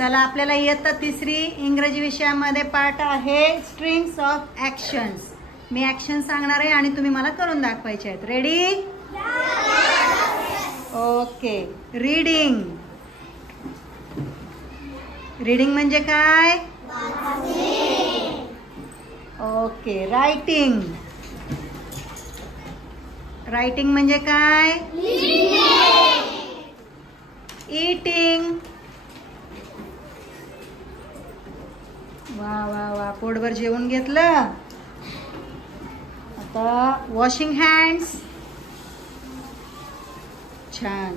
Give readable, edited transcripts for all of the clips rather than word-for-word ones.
चला आपल्याला इयत्ता तिसरी इंग्रजी विषयामध्ये पाठ आहे strings of actions. Me action सांगणार आहे आणि तुम्ही मला करून दाखवायचे आहेत. रेडी? ओके. रीडिंग. रीडिंग म्हणजे काय? ओके. रायटिंग. रायटिंग म्हणजे काय? ईटिंग. वा वा वा, पोटभर जेवण घेतलं. आता वॉशिंग हँड्स. छान.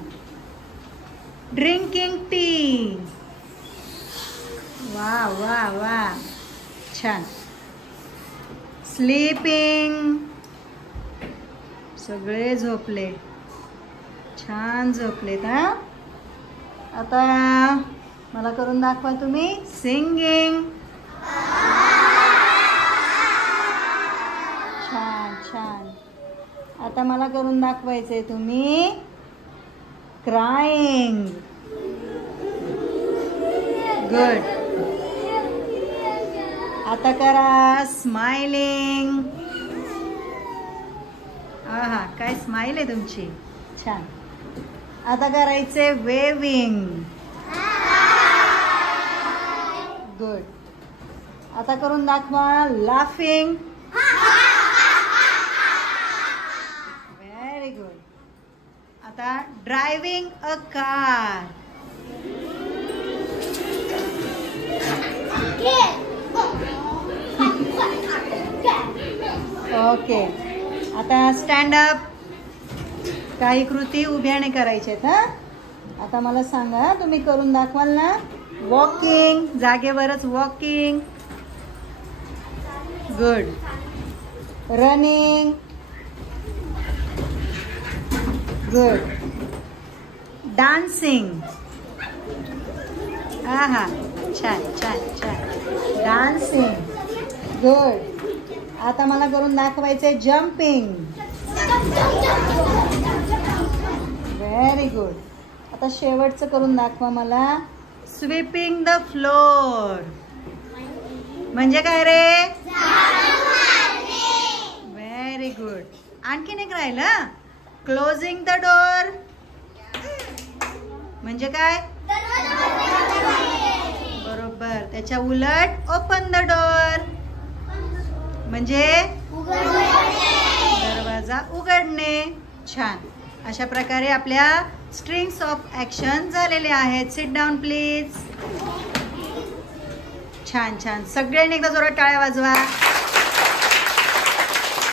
Drinking tea. वा वा वा, छान. स्लीपिंग. सगळे झोपले, छान झोपलेत. हा, आता मला करून दाखवा तुम्ही. सिंगिंग. छान छान. आता मला करून दाखवायचंय तुम्ही क्राईंग. गुड. आता करा स्माइलिंग. आहा, काय स्माइल आहे तुमची, छान. आता करायचे वेविंग. गुड. आता करून दाखवा लाफिंग. Very good. आता ड्रायव्हिंग अ कार. ओके. आता स्टँड अप. काही कृती उभ्याने करायच्यात. हा, आता मला सांगा, तुम्ही करून दाखवाल ना? वॉकिंग. जागेवरच walking. Good. Running. Good. Dancing. आहा, छान छान छान. डान्सिंग. गुड. आता मला करून दाखवायचंय जम्पिंग. Very good. आता शेवटचं करून दाखवा मला. Sweeping the floor. म्हणजे काय रे? Very good. आणखीन एक राहिलं. Closing the door. म्हणजे काय? बरोबर. त्याच्या उलट ओपन द डोर म्हणजे दरवाजा उघडणे. छान. अशा प्रकारे आपल्या स्ट्रिंग्स ऑफ ऍक्शन झालेले आहेत. Sit down please. छान छान. सगळ्यांनी एकदा जोरात टाळ्या वाजवा.